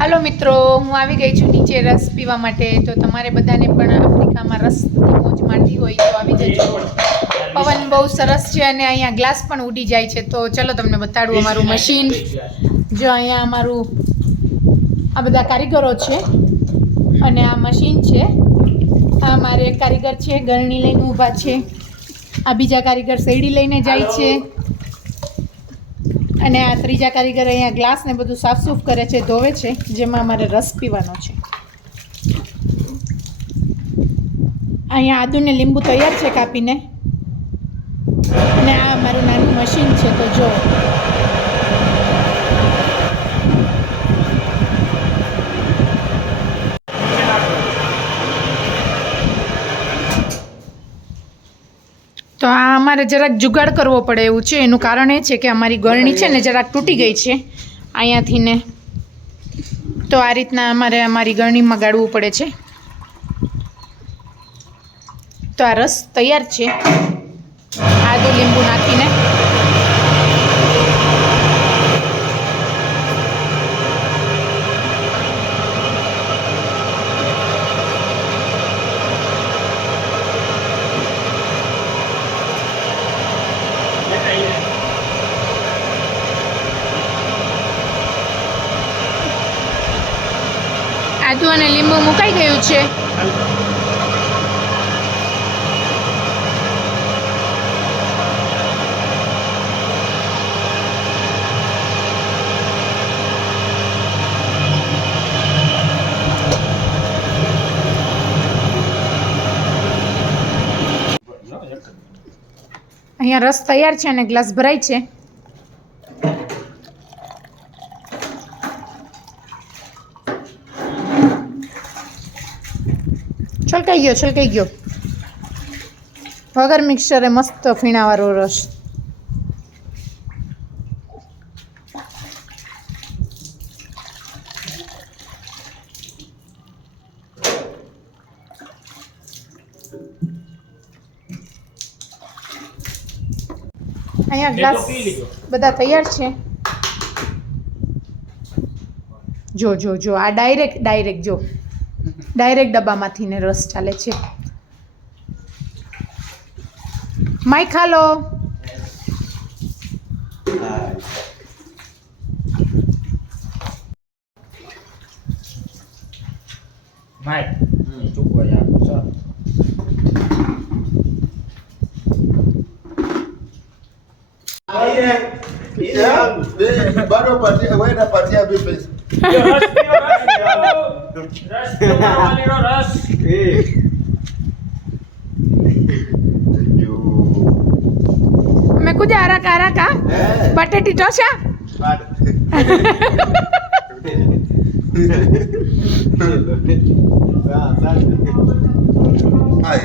હાલો મિત્રો, હું આવી ગઈ છું નીચે રસ પીવા માટે. તો તમારે બધાને પણ આફ્રિકામાં રસની મોજ માણવી હોય તો આવી જજો. પવન બહુ સરસ છે અને અહીંયા ગ્લાસ પણ ઉડી જાય છે. તો ચલો તમને બતાડું અમારું મશીન. જો અહીંયા અમારું આ બધા કારીગરો છે અને આ મશીન છે. આ મારે એક કારીગર છે, ગરણી લઈને ઊભા છે. આ બીજા કારીગર શેરડી લઈને જાય છે અને આ ત્રીજા કારીગર અહીંયા ગ્લાસ ને બધું સાફસૂફ કરે છે, ધોવે છે, જેમાં અમારે રસ પીવાનો છે. અહીંયા આદુ ને લીંબુ તૈયાર છે કાપીને. અને આ અમારું નાનું મશીન છે. તો જો તો આ અમારે જરાક જુગાડ કરવો પડે એવું છે. એનું કારણ એ છે કે અમારી ગળણી છે ને જરાક તૂટી ગઈ છે અહીંયાથી ને. તો આ રીતના અમારે અમારી ગળણીમાં ગાળવું પડે છે. તો આ રસ તૈયાર છે આદુ લીંબુ નાખીને. આદુ અને લીંબુ મુકાઈ ગયું છે. અહીંયા રસ તૈયાર છે અને ગ્લાસ ભરાય છે. છલકાઈ ગયો વગર મિક્સરે મસ્ત ફીણાવાળો રસ. અહીંયા ગ્લાસ બધા તૈયાર છે. જો આ ડાયરેક્ટ જો ડાયરેક્ટ ડબ્બામાંથી ને રસ ચાલે છે. માઈ ખાલો. બરોબર છે. વૈરા પછી આપી પૈસા me kuja araka patati tosha Ai,